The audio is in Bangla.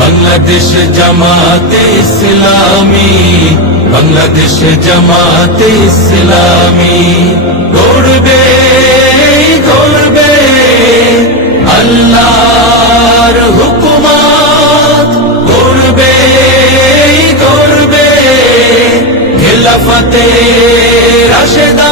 বাংলাদেশ জমাতে ইসলামী বাংলাদেশ জমাতে ইসলামী। দৌড়বে গড়বে আল্লাহর হুকুমাত। দৌড়বে গড়বে খেলাফতে রাশেদা